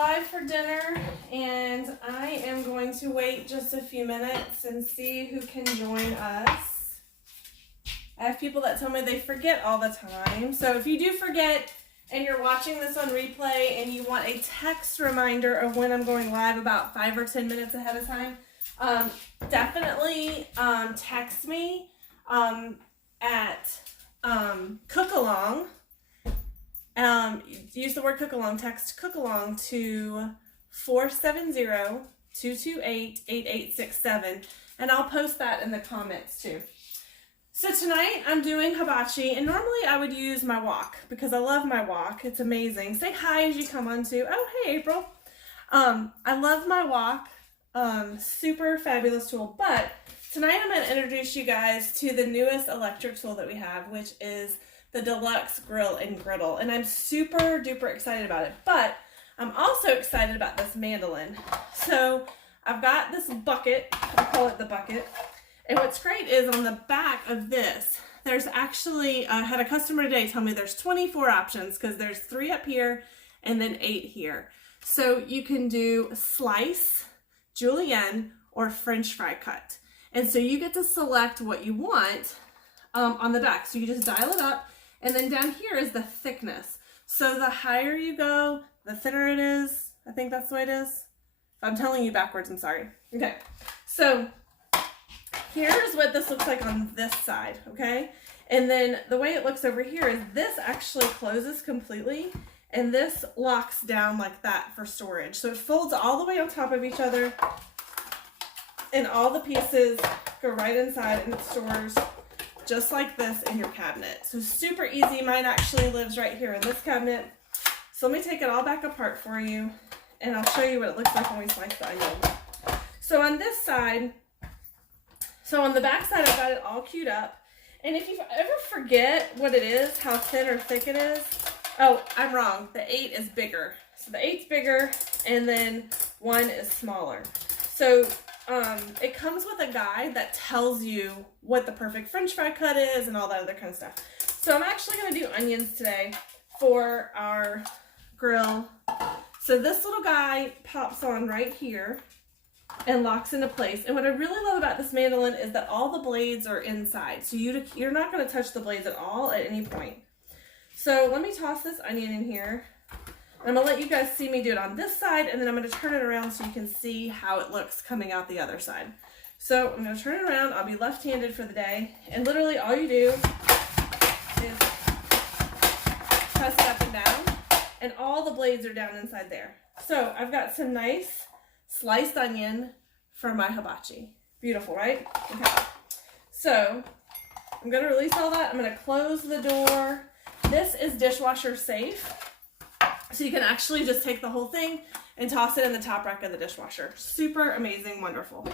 live for dinner, and I am going to wait just a few minutes and see who can join us. I have people that tell me they forget all the time. So if you do forget and you're watching this on replay and you want a text reminder of when I'm going live about 5 or 10 minutes ahead of time, definitely text me at Cook-Along. Use the word Cook-Along. Text Cook-Along to 470-228-8867, and I'll post that in the comments too. So tonight I'm doing hibachi, and normally I would use my wok because I love my wok. It's amazing. Say hi as you come on too. Oh, hey, April. I love my wok. Super fabulous tool. But tonight I'm going to introduce you guys to the newest electric tool that we have, which is the Deluxe Grill and Griddle. And I'm super duper excited about it. But I'm also excited about this mandolin. So I've got this bucket. I call it the bucket. And what's great is on the back of this, there's actually, I had a customer today tell me there's 24 options because there's 3 up here and then 8 here. So you can do slice, julienne, or French fry cut. And so you get to select what you want on the back. So you just dial it up, and then down here is the thickness. So the higher you go, the thinner it is. I think that's the way it is. If I'm telling you backwards, I'm sorry. Okay, so here's what this looks like on this side, okay? And then the way it looks over here is this actually closes completely, and this locks down like that for storage. So it folds all the way on top of each other, and all the pieces go right inside, and it stores just like this in your cabinet. So super easy. Mine actually lives right here in this cabinet. So let me take it all back apart for you, and I'll show you what it looks like when we slice the onion. So on this side, so on the back side, I've got it all queued up. And if you ever forget what it is, how thin or thick it is, oh, I'm wrong. The 8 is bigger. So the 8's bigger, and then 1 is smaller. So it comes with a guide that tells you what the perfect French fry cut is and all that other kind of stuff. So I'm actually going to do onions today for our grill. So this little guy pops on right here and locks into place. And what I really love about this mandolin is that all the blades are inside. So you're not going to touch the blades at all at any point. So let me toss this onion in here. I'm going to let you guys see me do it on this side, and then I'm going to turn it around so you can see how it looks coming out the other side. So I'm going to turn it around. I'll be left-handed for the day. And literally all you do is press it up and down, and all the blades are down inside there. So I've got some nice sliced onion for my hibachi. Beautiful, right? Okay. So I'm going to release all that. I'm going to close the door. This is dishwasher safe. So you can actually just take the whole thing and toss it in the top rack of the dishwasher. Super amazing, wonderful.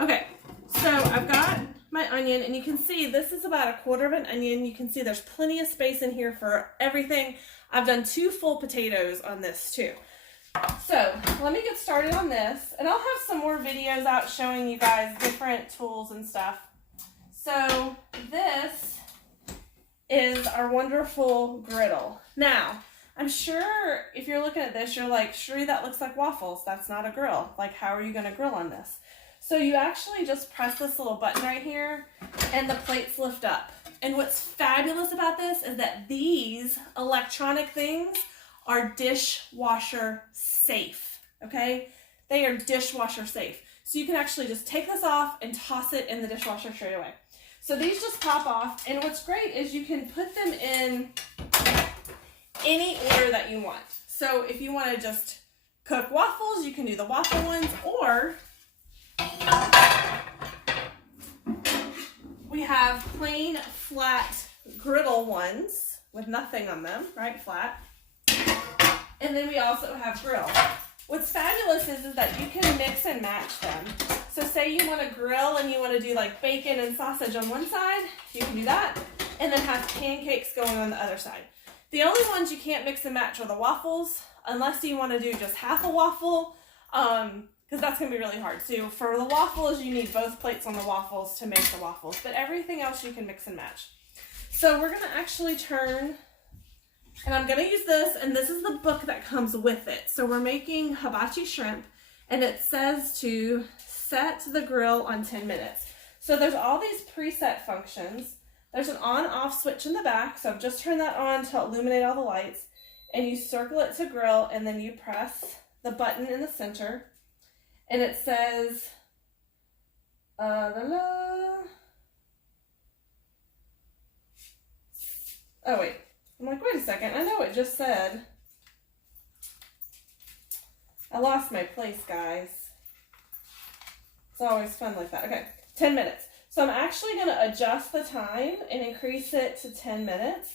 Okay, so I've got my onion, and you can see this is about 1/4 of an onion. You can see there's plenty of space in here for everything. I've done 2 full potatoes on this too. So let me get started on this, and I'll have some more videos out showing you guys different tools and stuff. So this is our wonderful griddle. Now, I'm sure if you're looking at this, you're like, Sheree, that looks like waffles. That's not a grill. Like, how are you going to grill on this? So you actually just press this little button right here, and the plates lift up. And what's fabulous about this is that these electronic things are dishwasher safe, okay? They are dishwasher safe. So you can actually just take this off and toss it in the dishwasher straight away. So these just pop off, and what's great is you can put them in any order that you want. So if you want to just cook waffles, you can do the waffle ones, or we have plain flat griddle ones with nothing on them, right? Flat. And then we also have grill. What's fabulous is that you can mix and match them. So say you want to grill and you want to do like bacon and sausage on one side, you can do that, and then have pancakes going on the other side. The only ones you can't mix and match are the waffles, unless you want to do just half a waffle, because that's going to be really hard. So for the waffles, you need both plates on the waffles to make the waffles, but everything else you can mix and match. So we're going to actually turn And I'm going to use this, and this is the book that comes with it. So we're making hibachi shrimp, and it says to set the grill on 10 minutes. So there's all these preset functions. There's an on-off switch in the back, so I've just turned that on to illuminate all the lights. And you circle it to grill, and then you press the button in the center. And it says, oh wait, I'm like, wait a second, I know it just said, I lost my place, guys. It's always fun like that. Okay, 10 minutes. So I'm actually going to adjust the time and increase it to 10 minutes.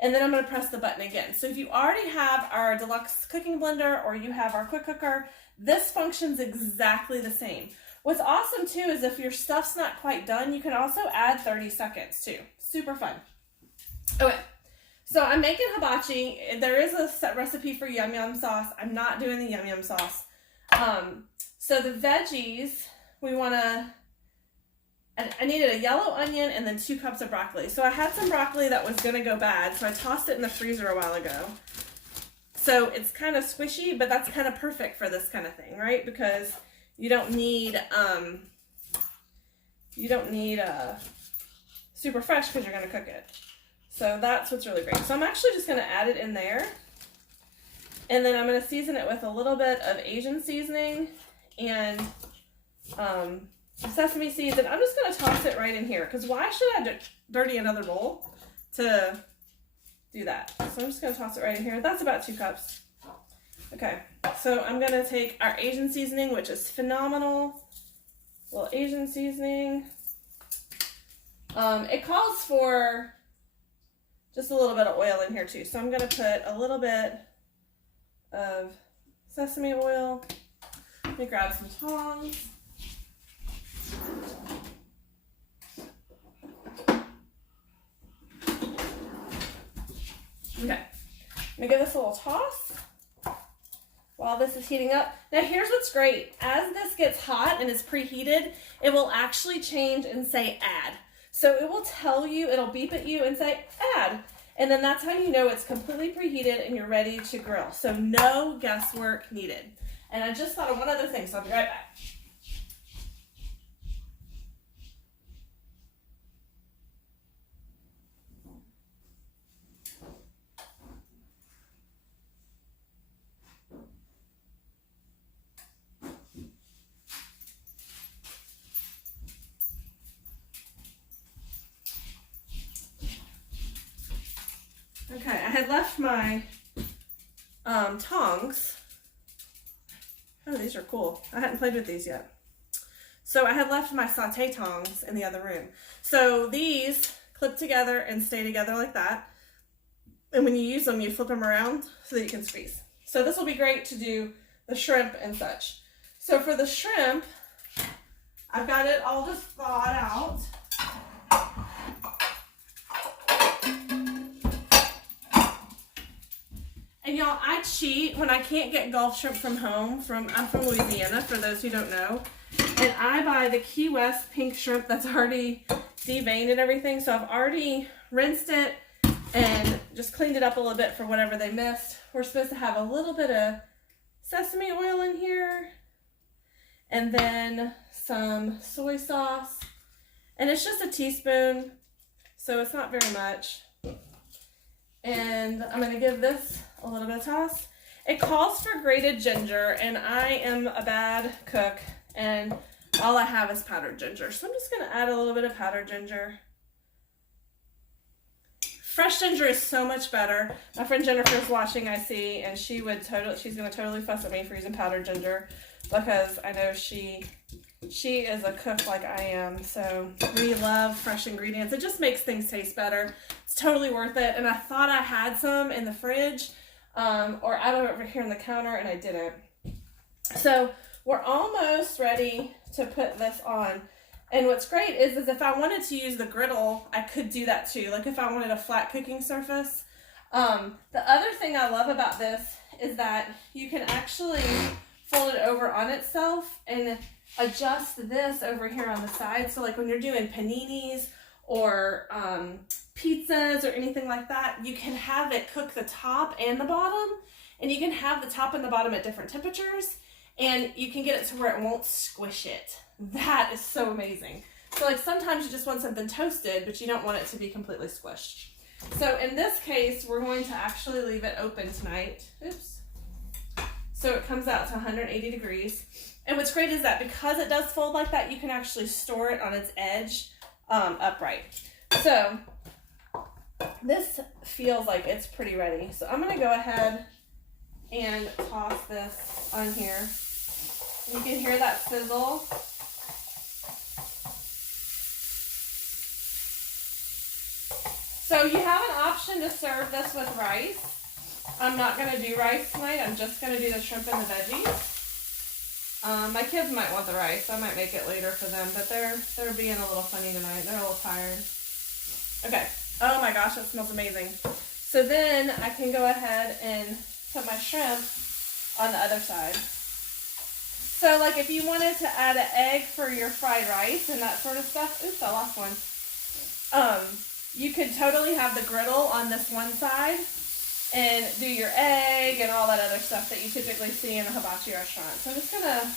And then I'm going to press the button again. So if you already have our deluxe cooking blender or you have our quick cooker, this functions exactly the same. What's awesome too is if your stuff's not quite done, you can also add 30 seconds too. Super fun. Okay, so I'm making hibachi. There is a set recipe for yum yum sauce. I'm not doing the yum yum sauce. So the veggies, we want to, I needed a yellow onion and then 2 cups of broccoli. So I had some broccoli that was going to go bad, so I tossed it in the freezer a while ago. So it's kind of squishy, but that's kind of perfect for this kind of thing, right? Because you don't need super fresh because you're going to cook it. So that's what's really great. So I'm actually just going to add it in there. And then I'm going to season it with a little bit of Asian seasoning and sesame seeds. And I'm just going to toss it right in here because why should I dirty another bowl to do that? So I'm just going to toss it right in here. That's about 2 cups. Okay, so I'm going to take our Asian seasoning, which is phenomenal. A little Asian seasoning. It calls for just a little bit of oil in here too. So I'm going to put a little bit of sesame oil. Let me grab some tongs. Okay, I'm going to give this a little toss while this is heating up. Now here's what's great. As this gets hot and is preheated, it will actually change and say add. So it will tell you, it'll beep at you and say add. And then that's how you know it's completely preheated and you're ready to grill. So no guesswork needed. And I just thought of one other thing, so I'll be right back. Okay, I had left my tongs. Oh, these are cool. I hadn't played with these yet. So I had left my Saute Tongs in the other room. So these clip together and stay together like that. And when you use them, you flip them around so that you can squeeze. So this will be great to do the shrimp and such. So for the shrimp, I've got it all just thawed out. And y'all, I cheat when I can't get Gulf shrimp from home. I'm from Louisiana, for those who don't know. And I buy the Key West pink shrimp that's already deveined and everything. So I've already rinsed it and just cleaned it up a little bit for whatever they missed. We're supposed to have a little bit of sesame oil in here. And then some soy sauce. And it's just a teaspoon, so it's not very much. And I'm going to give this a little bit of toss. It calls for grated ginger, and I am a bad cook, and all I have is powdered ginger. So I'm just going to add a little bit of powdered ginger. Fresh ginger is so much better. My friend Jennifer's watching, I see, and she's going to totally fuss at me for using powdered ginger because I know she is a cook like I am. So we love fresh ingredients. It just makes things taste better. It's totally worth it. And I thought I had some in the fridge or out over here on the counter, and I didn't. So we're almost ready to put this on. And what's great is if I wanted to use the griddle, I could do that too. Like if I wanted a flat cooking surface. The other thing I love about this is that you can actually fold it over on itself and adjust this over here on the side. So like when you're doing paninis or pizzas or anything like that, you can have it cook the top and the bottom, and you can have the top and the bottom at different temperatures, and you can get it to where it won't squish it. That is so amazing. So like sometimes you just want something toasted, but you don't want it to be completely squished. So in this case, we're going to actually leave it open tonight. Oops. So it comes out to 180 degrees. And what's great is that because it does fold like that, you can actually store it on its edge upright. So this feels like it's pretty ready. So I'm going to go ahead and toss this on here. You can hear that sizzle. So you have an option to serve this with rice. I'm not going to do rice tonight. I'm just going to do the shrimp and the veggies. My kids might want the rice. I might make it later for them, but they're being a little funny tonight. They're a little tired. Okay. Oh my gosh, that smells amazing. So then I can go ahead and put my shrimp on the other side. So like if you wanted to add an egg for your fried rice and that sort of stuff. Oops, I lost one. You could totally have the griddle on this one side and do your egg and all that other stuff that you typically see in a hibachi restaurant. So I'm just gonna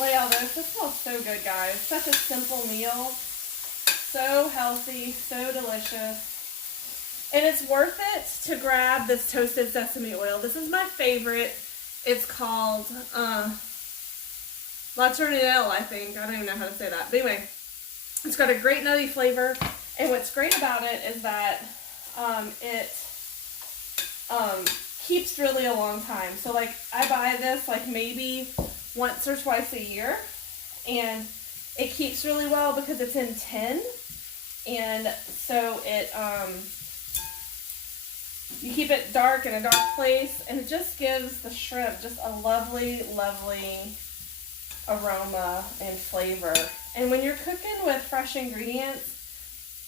lay all this. This smells so good, guys. Such a simple meal. So healthy, so delicious. And it's worth it to grab this toasted sesame oil. This is my favorite. It's called La Tournelle, I think. I don't even know how to say that. But anyway, it's got a great nutty flavor. And what's great about it is that it keeps really a long time. So like I buy this like maybe once or twice a year, and it keeps really well because it's in tin, and so it you keep it dark in a dark place, and it just gives the shrimp just a lovely aroma and flavor. And when you're cooking with fresh ingredients,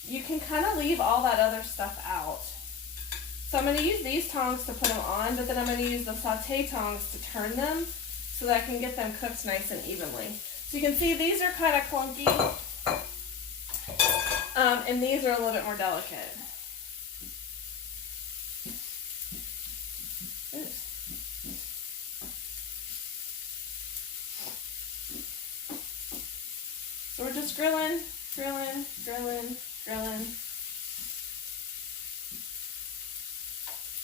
you can kind of leave all that other stuff out. So I'm going to use these tongs to put them on, but then I'm going to use the Saute Tongs to turn them so that I can get them cooked nice and evenly. So you can see these are kind of clunky, and these are a little bit more delicate. Oops. So we're just grilling.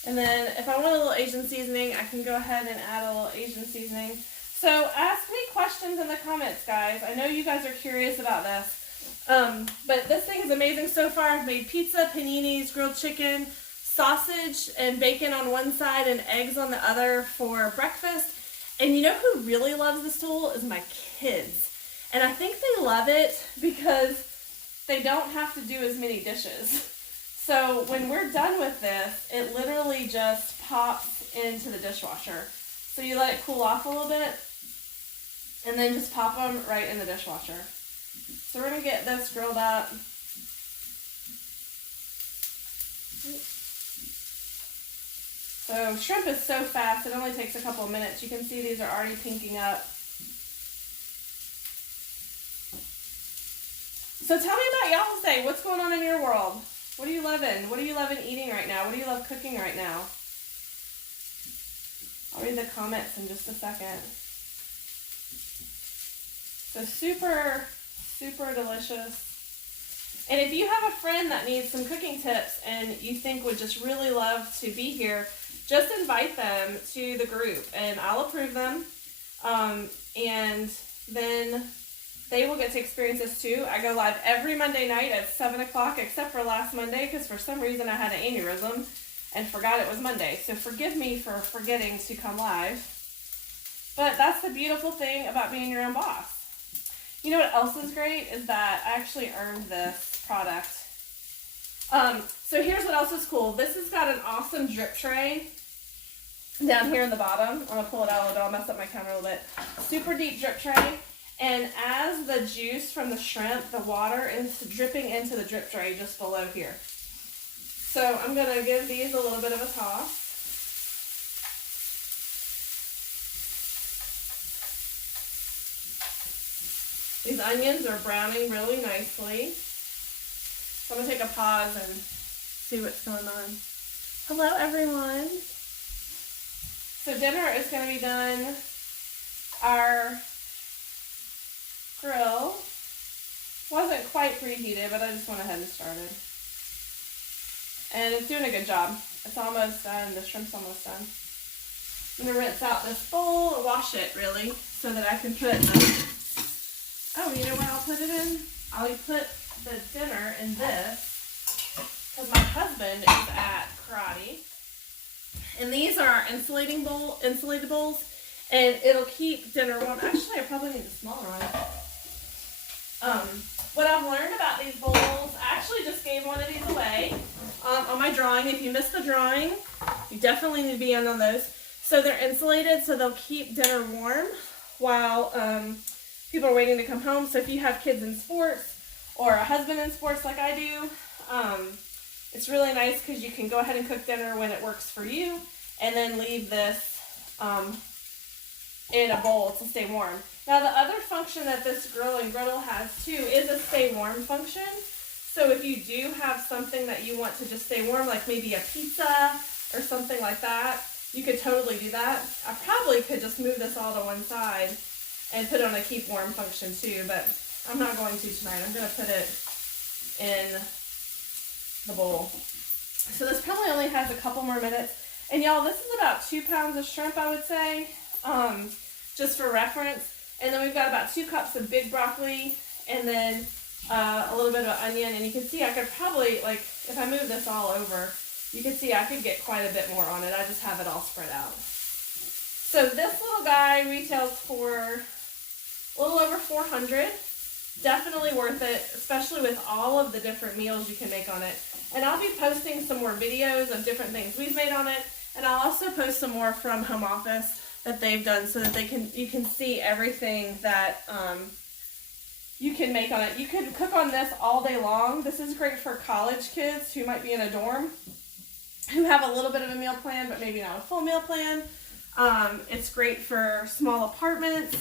And then if I want a little Asian seasoning, I can go ahead and add a little Asian seasoning. So ask me questions in the comments, guys. I know you guys are curious about this. But this thing is amazing so far. I've made pizza, paninis, grilled chicken, sausage and bacon on one side and eggs on the other for breakfast. And you know who really loves this tool is my kids. And I think they love it because they don't have to do as many dishes. So when we're done with this, it literally just pops into the dishwasher. So you let it cool off a little bit and then just pop them right in the dishwasher. So we're going to get this grilled up. So shrimp is so fast, it only takes a couple of minutes. You can see these are already pinking up. So tell me about y'all's day. What's going on in your world? What are you loving? What are you loving eating right now? What do you love cooking right now? I'll read the comments in just a second. So super, super delicious. And if you have a friend that needs some cooking tips and you think would just really love to be here, just invite them to the group and I'll approve them. And then they will get to experience this too. I go live every Monday night at 7 o'clock, except for last Monday, because for some reason I had an aneurysm and forgot it was Monday. So forgive me for forgetting to come live. But that's the beautiful thing about being your own boss. You know what else is great is that I actually earned this product. So here's what else is cool. This has got an awesome drip tray down here in the bottom. I'm going to pull it out a little bit. I'll mess up my counter a little bit. Super deep drip tray. And as the juice from the shrimp, the water is dripping into the drip tray just below here. So I'm going to give these a little bit of a toss. These onions are browning really nicely. So I'm gonna take a pause and see what's going on. Hello, everyone. So dinner is gonna be done. Our grill wasn't quite preheated, but I just went ahead and started. And it's doing a good job. It's almost done. The shrimp's almost done. I'm gonna rinse out this bowl, or wash it really, so that I can put oh, you know what I'll put it in? I'll put the dinner in this, because my husband is at karate. And these are insulated bowls, and it'll keep dinner warm. Actually, I probably need a smaller one. What I've learned about these bowls, I actually just gave one of these away on my drawing. If you missed the drawing, you definitely need to be in on those. So they're insulated, so they'll keep dinner warm while people are waiting to come home. So if you have kids in sports or a husband in sports like I do, it's really nice because you can go ahead and cook dinner when it works for you, and then leave this in a bowl to stay warm. Now the other function that this grill and griddle has too is a stay warm function. So if you do have something that you want to just stay warm, like maybe a pizza or something like that, you could totally do that. I probably could just move this all to one side and put it on a keep warm function too, but I'm not going to tonight. I'm going to put it in the bowl. So this probably only has a couple more minutes. And y'all, this is about 2 pounds of shrimp, I would say, just for reference. And then we've got about 2 cups of big broccoli, and then a little bit of onion. And you can see I could probably, like, if I move this all over, you can see I could get quite a bit more on it. I just have it all spread out. So this little guy retails for a little over $400. Definitely worth it, especially with all of the different meals you can make on it. And I'll be posting some more videos of different things we've made on it, and I'll also post some more from home office that they've done, so that you can see everything that you can make on it. You could cook on this all day long. This is great for college kids who might be in a dorm, who have a little bit of a meal plan, but maybe not a full meal plan. It's great for small apartments.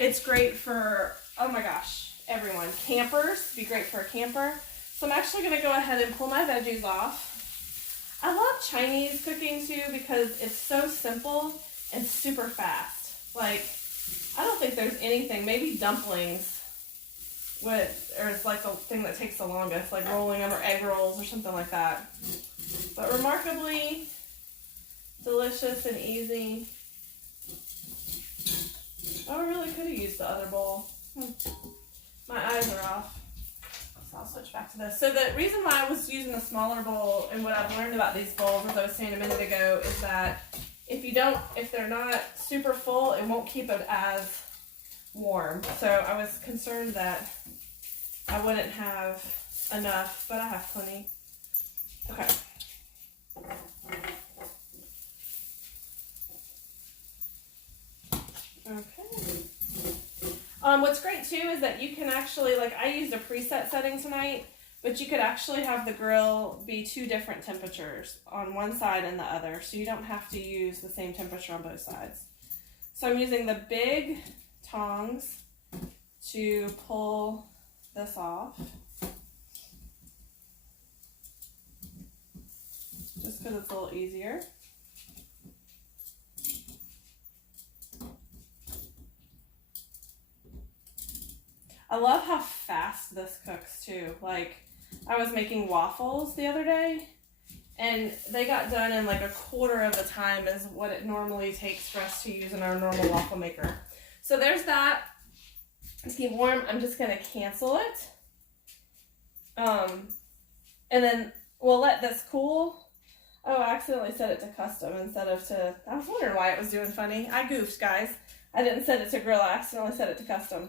It's great for, oh my gosh, everyone. Campers, be great for a camper. So I'm actually going to go ahead and pull my veggies off. I love Chinese cooking too because it's so simple and super fast. Like, I don't think there's anything, maybe dumplings, or it's like the thing that takes the longest, like rolling them, or egg rolls or something like that. But remarkably delicious and easy. Oh, I really could have used the other bowl. My eyes are off. So I'll switch back to this. So the reason why I was using the smaller bowl, and what I've learned about these bowls, as I was saying a minute ago, is that if they're not super full, it won't keep it as warm. So I was concerned that I wouldn't have enough, but I have plenty. Okay. Okay. What's great too is that you can actually, like, I used a preset setting tonight, but you could actually have the grill be 2 different temperatures on one side and the other, so you don't have to use the same temperature on both sides. So I'm using the big tongs to pull this off, just because it's a little easier. I love how fast this cooks too. Like, I was making waffles the other day, and they got done in like a quarter of the time as what it normally takes for us to use in our normal waffle maker. So there's that. To keep warm, I'm just going to cancel it. And then we'll let this cool. Oh, I accidentally set it to custom instead of to... I was wondering why it was doing funny. I goofed, guys. I didn't set it to grill. I accidentally set it to custom.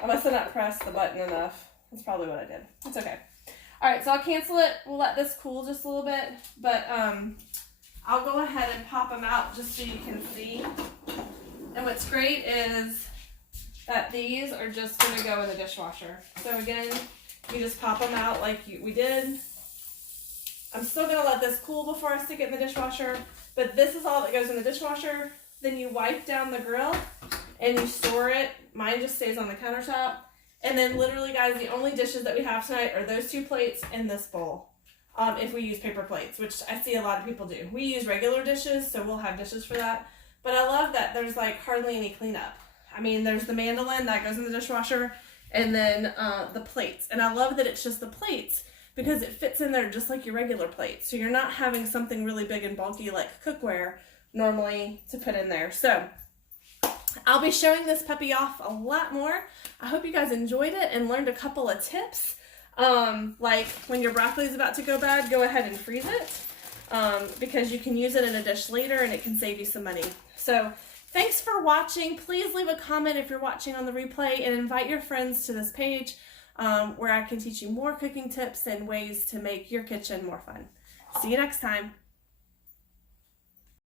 I must have not pressed the button enough. That's probably what I did. That's okay. Alright, so I'll cancel it. We'll let this cool just a little bit. But I'll go ahead and pop them out just so you can see. And what's great is that these are just going to go in the dishwasher. So again, you just pop them out like we did. I'm still going to let this cool before I stick it in the dishwasher. But this is all that goes in the dishwasher. Then you wipe down the grill and you store it. Mine just stays on the countertop. And then literally, guys, the only dishes that we have tonight are those 2 plates and this bowl. If we use paper plates, which I see a lot of people do. We use regular dishes, so we'll have dishes for that. But I love that there's like hardly any cleanup. I mean, there's the mandolin that goes in the dishwasher, and then the plates. And I love that it's just the plates because it fits in there just like your regular plate. So you're not having something really big and bulky like cookware normally to put in there. So I'll be showing this puppy off a lot more. I hope you guys enjoyed it and learned a couple of tips. Like when your broccoli is about to go bad, go ahead and freeze it because you can use it in a dish later and it can save you some money. So thanks for watching. Please leave a comment if you're watching on the replay and invite your friends to this page where I can teach you more cooking tips and ways to make your kitchen more fun. See you next time.